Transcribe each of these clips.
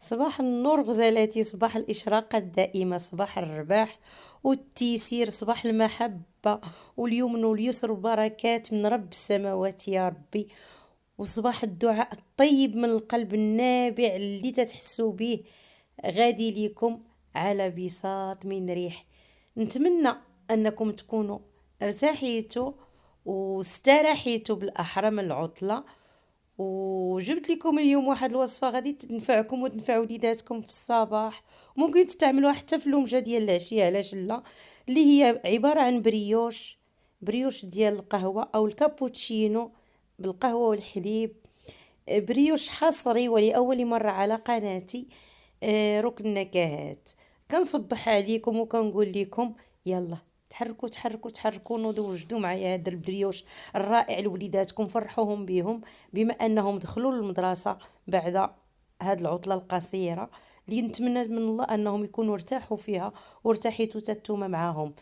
صباح النور غزالاتي، صباح الإشراقة الدائمة، صباح الرباح والتيسير، صباح المحبة واليمن واليسر وبركات من رب السماوات يا ربي. وصباح الدعاء الطيب من القلب النابع اللي تتحسوا به غادي ليكم على بساط من ريح. نتمنى أنكم تكونوا ارتاحيتوا واستراحيتوا بالأحرى من العطلة. وجبت لكم اليوم واحد الوصفه غادي تنفعكم وتنفع وليداتكم في الصباح، ممكن تستعملوها حتى في اللومجه ديال العشيه، علاش لا؟ اللي هي عباره عن بريوش ديال القهوه او الكابوتشينو بالقهوه والحليب. بريوش حصري ولاول مره على قناتي. ركن النكهات. كنصبح عليكم وكنقول لكم يلا تحركوا تحركوا تحركوا، نوضوا وجدوا معايا هذا البريوش الرائع لوليداتكم، فرحوهم بهم بما انهم دخلوا للمدرسه بعد هاد العطله القصيره اللي نتمنى من الله انهم يكونوا ارتاحوا فيها وارتحيتوا تتوما معاهم.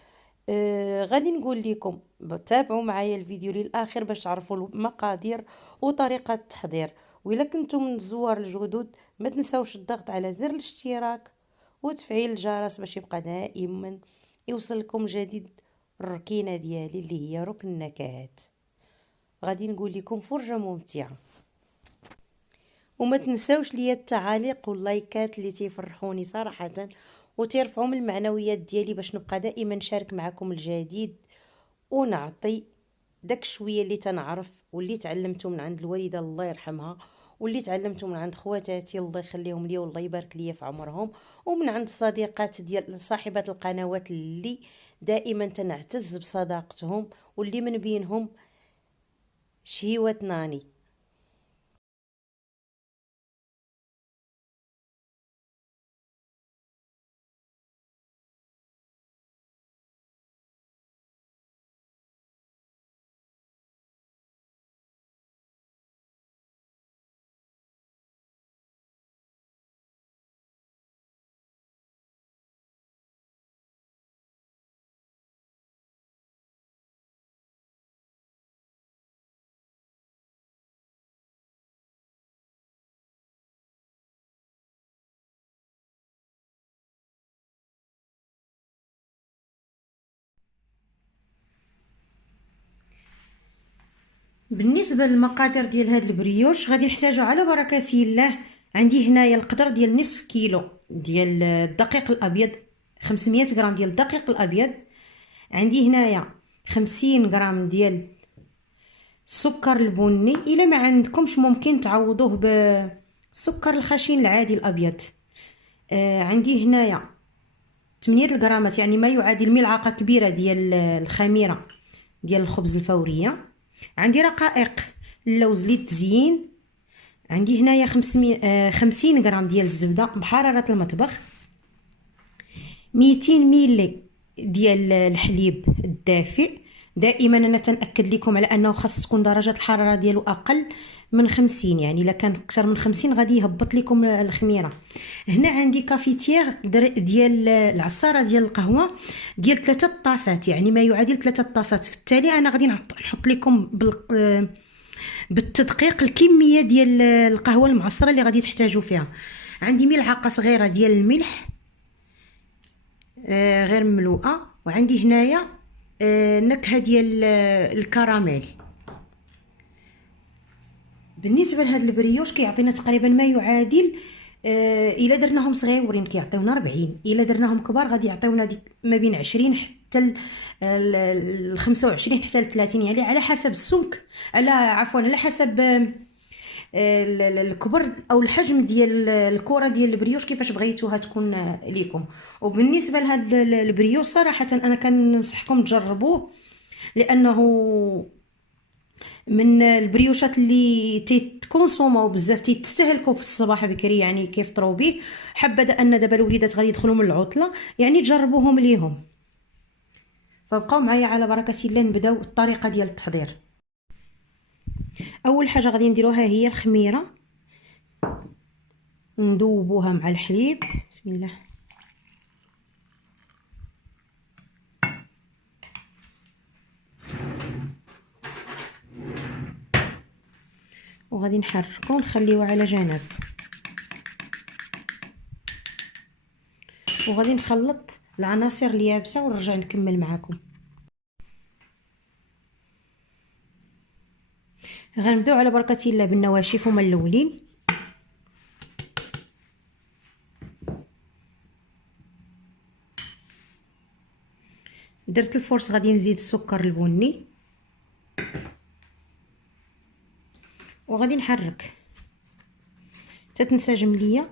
غادي نقول لكم تابعوا معايا الفيديو للاخر باش تعرفوا المقادير وطريقه التحضير. وإلا كنتم من الزوار الجدد ما تنساوش الضغط على زر الاشتراك وتفعيل الجرس باش يبقى دائما يوصلكم جديد الركينه ديالي اللي هي ركن النكهات. غادي نقول لكم فرجه ممتعه، وما تنساوش ليا التعاليق واللايكات اللي تيفرحوني صراحه وتيرفعوا من المعنويات ديالي باش نبقى دائما نشارك معكم الجديد ونعطي داك شويه اللي تنعرف واللي تعلمته من عند الوالده الله يرحمها، واللي تعلمته من عند خواتاتي الله يخليهم لي والله يبارك لي في عمرهم، ومن عند الصديقات ديال صاحبات القنوات اللي دائما تنعتز بصداقتهم واللي من بينهم شهيوة ناني. بالنسبه للمقادير ديال هاد البريوش غادي نحتاجو على بركه الله. عندي هنايا القدر ديال نصف كيلو ديال الدقيق الابيض، 500 غرام ديال الدقيق الابيض. عندي هنايا 50 غرام ديال السكر البني، الا ما عندكمش ممكن تعوضوه بالسكر الخشن العادي الابيض. عندي هنايا 8 الغرامات يعني ما يعادل ملعقه كبيره ديال الخميره ديال الخبز الفوريه. عندي رقائق اللوز للتزيين. عندي هنايا 50 غرام ديال الزبده بحراره المطبخ. 200 ملي ديال الحليب الدافئ. دائما انا تنأكد لكم على انه خاص تكون درجه الحراره ديالو اقل من 50، يعني الا كان اكثر من 50 غادي يهبط لكم الخميره. هنا عندي كافيتير ديال العصاره ديال القهوه ديال 3 طاسات، يعني ما يعادل 3 طاسات. في التالي انا غادي نحط لكم بالتدقيق الكميه ديال القهوه المعصره اللي غادي تحتاجوا فيها. عندي ملعقه صغيره ديال الملح غير مملوءه. وعندي هنايا نكهه ديال الكراميل. بالنسبه لهاد البريوش كيعطينا تقريبا ما يعادل الا درناهم صغيورين كيعطيونا 40، الا درناهم كبار غادي يعطيونا ديك ما بين 20 حتى ل 25 حتى ل 30، يعني على حسب السمك، على حسب الكبر او الحجم ديال الكره ديال البريوش كيفاش بغيتوها تكون ليكم. وبالنسبه لهاد البريوش صراحه انا كننصحكم تجربوه، لانه من البريوشات اللي تيتكونسوماو بزاف تيستهلكوا في الصباح بكري، يعني كيفطروا به. حبذا ان دابا الوليدات غادي يدخلوا من العطله يعني تجربوهم ليهم. فبقاو معايا على بركه الله نبداو الطريقه ديال التحضير. اول حاجه غادي نديروها هي الخميره، نذوبوها مع الحليب. بسم الله. وغادي نحركو نخليوه على جنب. وغادي نخلط العناصر اليابسه ونرجع نكمل معكم. غنبداو على بركه الله بالنواشف هما الاولين. درت الفرص، غادي نزيد السكر البني وغادي نحرك حتى تنسجم ليا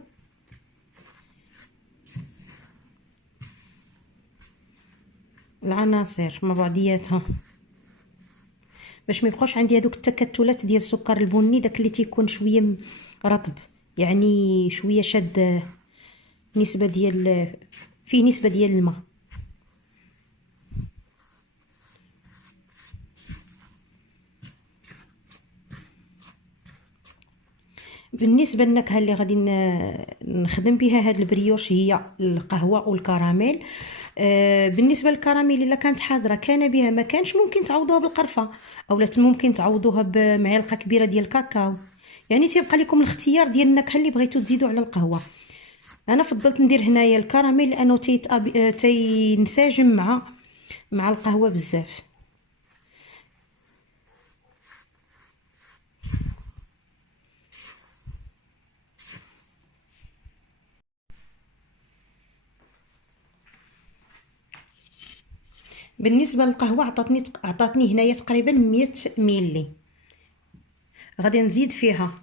العناصر مع بعضياتها، باش ما يبقاوش عندي هذوك التكتلات ديال السكر البني، داك اللي تيكون شويه رطب، يعني شويه شاد، نسبه ديال فيه نسبه ديال الماء. بالنسبه للنكهه اللي غادي نخدم بها هاد البريوش هي القهوه والكراميل. بالنسبه للكراميل الا كانت حاضره كان بها، ما كانش ممكن تعوضوها بالقرفه، اولا ممكن تعوضوها بمعلقه كبيره ديال الكاكاو، يعني تيبقى لكم الاختيار ديال النكهه اللي بغيتو تزيدوا على القهوه. انا فضلت ندير هنايا الكراميل لانه تينسجم مع القهوه بزاف. بالنسبه للقهوه عطاتني هنايا تقريبا 100 ملي. غادي نزيد فيها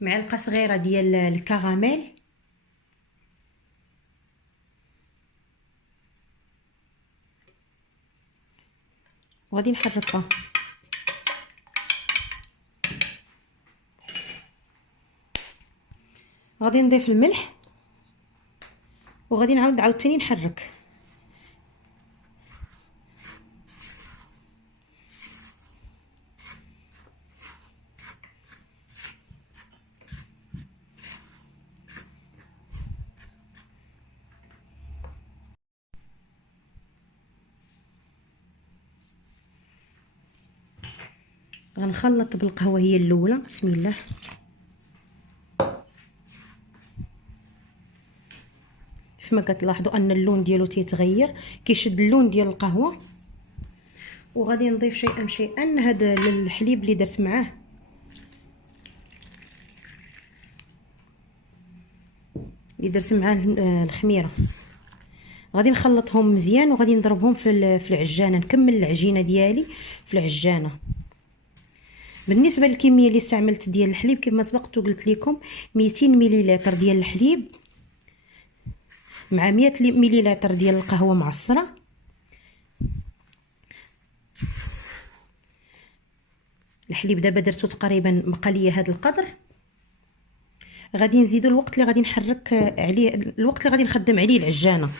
معلقه صغيره ديال الكراميل، وغادي نحركها. غادي نضيف الملح وغادي نعاود عاوتاني نحرك. غنخلط بالقهوه هي الاولى، بسم الله. كما كتلاحظوا ان اللون ديالو تيتغير، كيشد اللون ديال القهوه. وغادي نضيف شيئا شيئا هذا الحليب اللي درت معاه، الخميره. غادي نخلطهم مزيان وغادي نضربهم في العجانه، نكمل العجينه ديالي في العجانه. بالنسبه للكميه اللي استعملت ديال الحليب كما سبقت وقلت لكم 200 مليلتر ديال الحليب مع 100 مليلتر ديال القهوه معصره. الحليب دابا درتو تقريبا مقليه هذا القدر. غادي نزيدو الوقت اللي غادي نحرك عليه، الوقت اللي غادي نخدم عليه العجانه.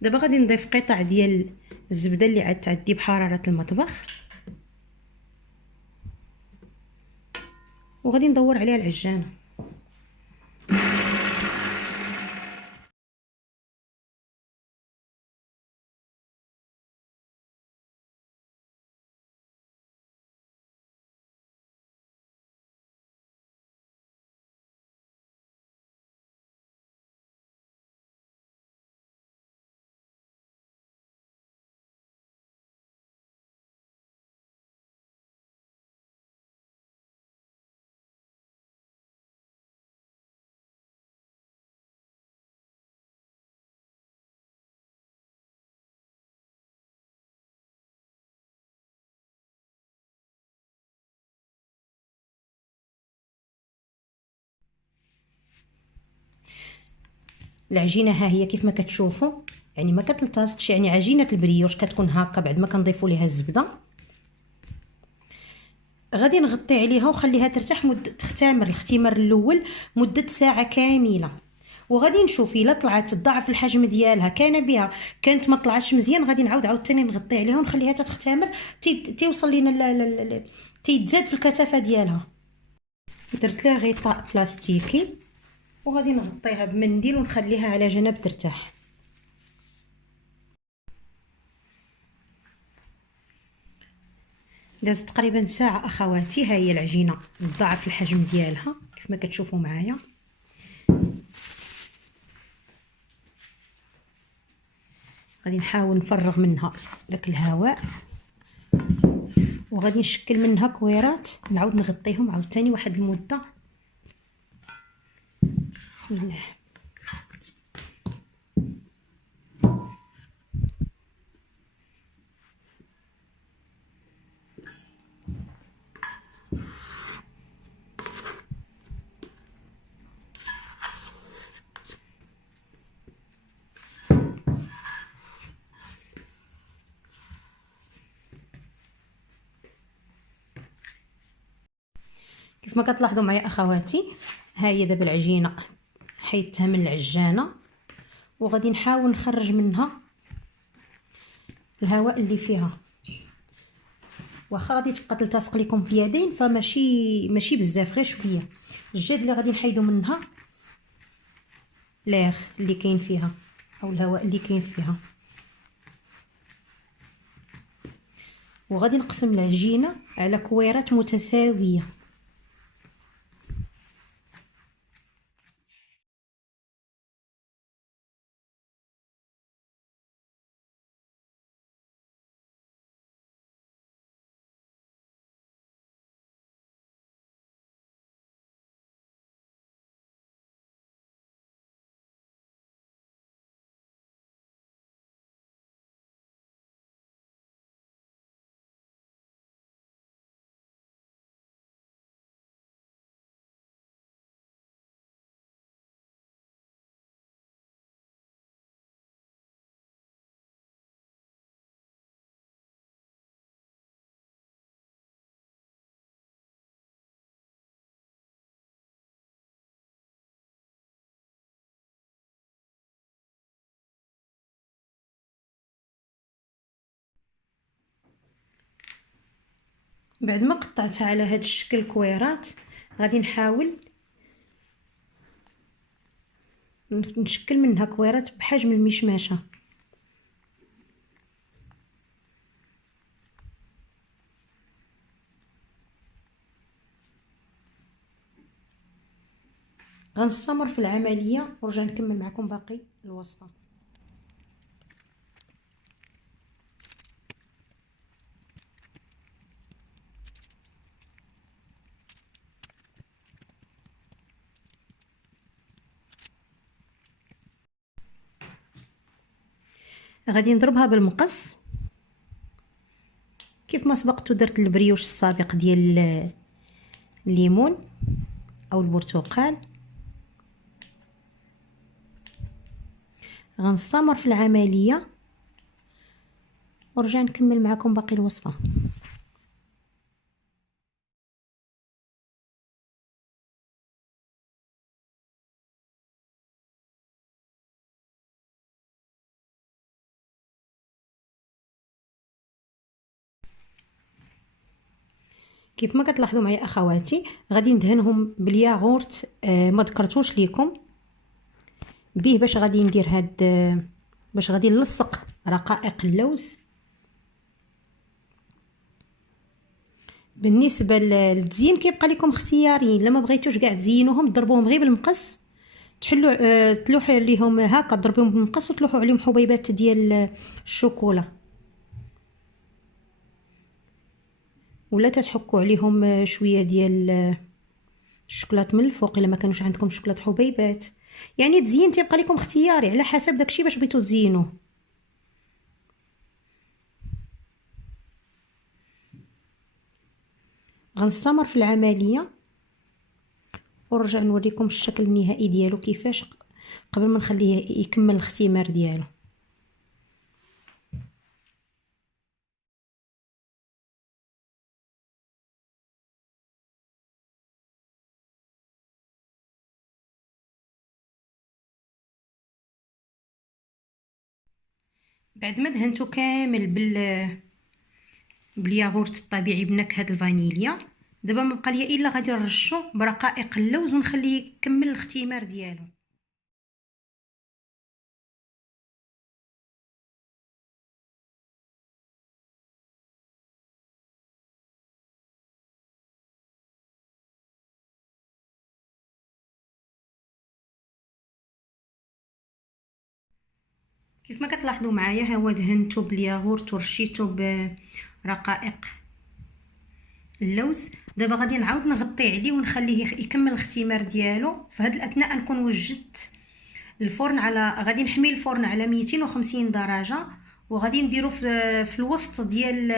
دابا غادي نضيف قطع ديال الزبده اللي عاد تعدي بحراره المطبخ، وغادي ندور عليها العجانه. العجينه ها هي كيف ما كتشوفوا، يعني ما كتلتصقش، يعني عجينه البريوش كتكون هكا بعد ما كنضيفوا ليها الزبده. غادي نغطي عليها وخليها ترتاح مده، تختمر الاختمار الاول مده ساعه كامله، وغادي نشوف الا طلعت تضاعف الحجم ديالها كان بها، كانت ما طلعتش مزيان غادي نعاود عاوتاني نغطي عليها ونخليها تختمر تيوصل لينا تيتزاد في الكثافه ديالها. درت لها غطاء بلاستيكي وغادي نغطيها بمنديل ونخليها على جنب ترتاح. دازت تقريبا ساعه اخواتي، ها هي العجينه ضاعف الحجم ديالها كيف ما كتشوفوا معايا. غادي نحاول نفرغ منها داك الهواء وغادي نشكل منها كويرات، نعاود نغطيهم عاوتاني واحد المده. بسم الله. كيف ما كتلاحظوا معايا اخواتي، ها هي دابا العجينه حيدتها من العجانه وغادي نحاول نخرج منها الهواء اللي فيها، واخا غادي تبقى تلتصق لكم في اليدين فماشي بزاف، غير شويه. الجهد اللي غادي نحيدو منها لاغ اللي كاين فيها او الهواء اللي كاين فيها، وغادي نقسم العجينه على كويرات متساويه. بعد ما قطعتها على هذا الشكل كويرات غادي نحاول نشكل منها كويرات بحجم المشماشه. غنستمر في العمليه ونرجع نكمل معكم باقي الوصفه. غادي نضربها بالمقص كيف ما سبقت درت البريوش السابق ديال الليمون او البرتقال. غنستمر في العمليه ونرجع نكمل معكم باقي الوصفه. كيف ما كتلاحظوا معايا اخواتي غادي ندهنهم بالياغورت، ما ذكرتوش ليكم به باش غادي ندير هاد باش غادي نلصق رقائق اللوز. بالنسبه للتزيين كيبقى لكم اختياري، الا ما بغيتوش كاع تزينوهم ضربوهم غير بالمقص، تحلوا تلوحوا عليهم هكا، ضربوهم بالمقص وتلوحوا عليهم حبيبات ديال الشوكولا، ولا تتحكوا عليهم شويه ديال الشوكولات من الفوق الا ما كانوش عندكم شوكولات حبيبات. يعني تزيين تيبقى لكم اختياري على حسب داكشي باش بغيتو تزينوه. غنستمر في العمليه ونرجع نوريكم الشكل النهائي ديالو كيفاش قبل ما نخليه يكمل الاختمار ديالو. بعد ما دهنتو كامل بالياغورت الطبيعي بنكهه الفانيليا، دابا ما بقى ليا الا غادي نرشو برقائق اللوز ونخليه يكمل الاختمار ديالو. كيف ما كتلاحظوا معايا، ها هو دهنته بالياغورت ورشيته برقائق اللوز. دابا غادي نعاود نغطي عليه ونخليه يكمل الاختمار ديالو. في هذه الاثناء نكون وجدت الفرن على، غادي نحمي الفرن على 250 درجه، وغادي نديرو في الوسط ديال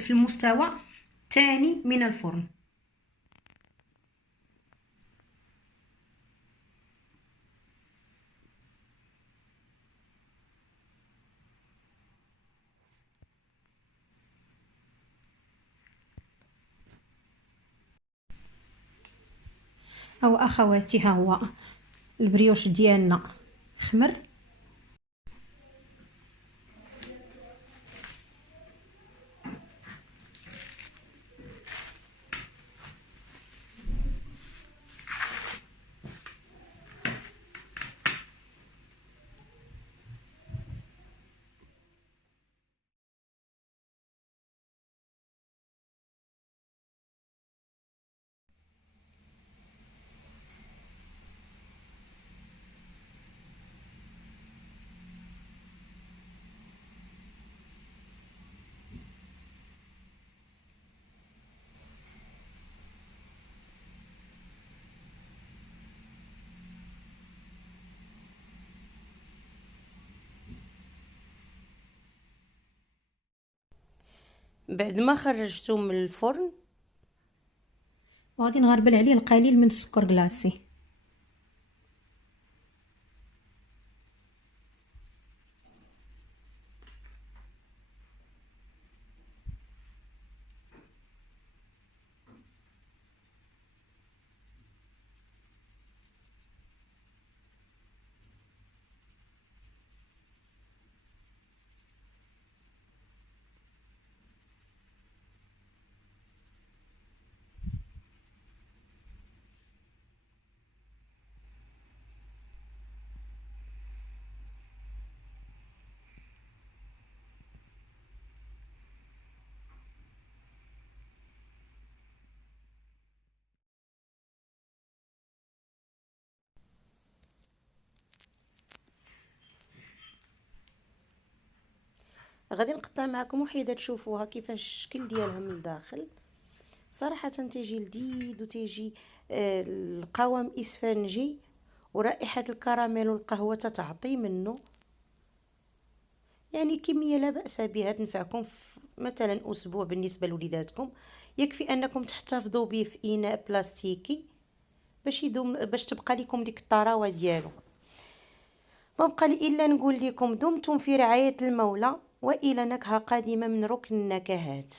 في المستوى الثاني من الفرن. او اخواتي، ها هو البريوش ديالنا خمر. بعد ما خرجته من الفرن وغادي نغربل عليه القليل من السكر كلاصي. غادي نقطع معكم وحيده تشوفوها كيفاش الشكل ديالها من الداخل. صراحه تيجي لذيذ وتيجي القوام اسفنجي، ورائحه الكراميل والقهوه تتعطي منه. يعني كميه لا باس بها تنفعكم في مثلا اسبوع. بالنسبه لوليداتكم يكفي انكم تحتفظوا به في اناء بلاستيكي باش يدوم، باش تبقى لكم ديك الطراوه ديالو. ما بقى لي الا نقول لكم دمتم في رعايه المولى، والى نكهه قادمه من ركن النكهات.